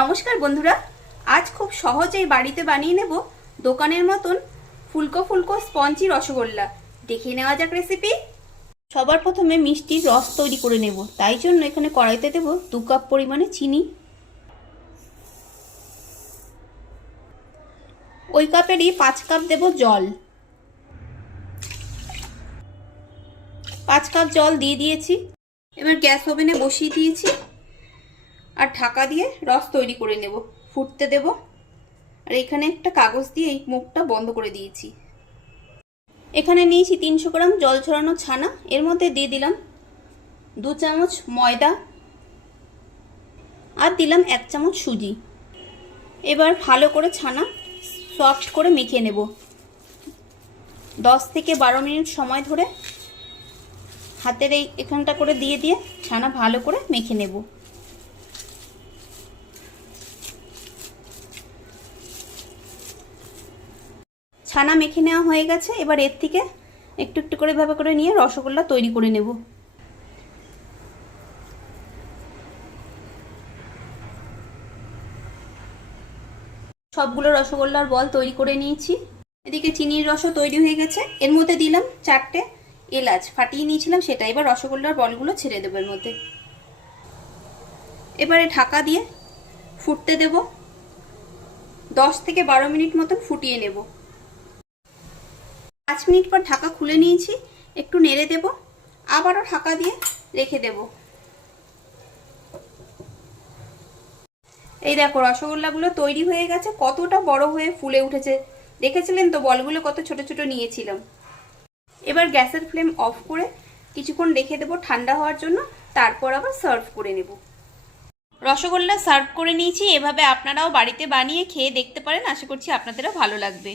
নমস্কার বন্ধুরা, আজ খুব সহজেই বাড়িতে বানিয়ে নেব দোকানের মতন ফুলকো ফুলকো স্পঞ্জি রসগোল্লা। দেখে নেওয়া যাক রেসিপি। সবার প্রথমে মিষ্টির রস তৈরি করে নেব, তাই জন্য এখানে কড়াইতে দেব 2 কাপ পরিমাণে চিনি। ওই কাপেরই 5 কাপ দেব জল। 5 কাপ জল দিয়ে দিয়েছি। এবার গ্যাস ওভেনে বসিয়ে দিয়েছি আর ঢাকা দিয়ে রস তৈরি করে নেব। ফুটতে দেব। আর এখানে একটা কাগজ দিয়ে এই মুখটা বন্ধ করে দিয়েছি। এখানে নিয়েছি 300 গ্রাম জল ছড়ানো ছানা। এর মধ্যে দিয়ে দিলাম 2 চামচ ময়দা আর দিলাম 1 চামচ সুজি। এবার ভালো করে ছানা সফট করে মেখে নেব। 10 থেকে 12 মিনিট সময় ধরে হাতের এখানটা করে দিয়ে দিয়ে ছানা ভালো করে মেখে নেব। ছানা মেখে নেওয়া হয়ে গেছে। এবার এর থেকে একটু একটু করে ভাবে করে নিয়ে রসগোল্লা তৈরি করে নেব। সবগুলো রসগোল্লার বল তৈরি করে নিয়েছি। এদিকে চিনির রসও তৈরি হয়ে গেছে। এর মধ্যে দিলাম 4টে এলাচ ফাটিয়ে নিয়েছিলাম সেটা। এবার রসগোল্লার বলগুলো ছেড়ে দেবো এর মধ্যে। এবারে ঢাকা দিয়ে ফুটতে দেব। 10 থেকে 12 মিনিট মতন ফুটিয়ে নেব। 5 মিনিট পর ঢাকা খুলে নিয়েছি। একটু নেড়ে দেব, আবারও ঢাকা দিয়ে রেখে দেব। এই দেখো রসগোল্লাগুলো তৈরি হয়ে গেছে। কতটা বড় হয়ে ফুলে উঠেছে দেখেছিলেন তো, বলগুলো কত ছোট ছোট নিয়েছিলাম। এবার গ্যাসের ফ্লেম অফ করে কিছুক্ষণ রেখে দেব ঠান্ডা হওয়ার জন্য, তারপর আবার সার্ভ করে নেব। রসগোল্লা সার্ভ করে নিয়েছি। এভাবে আপনারাও বাড়িতে বানিয়ে খেয়ে দেখতে পারেন। আশা করছি আপনাদেরও ভালো লাগবে।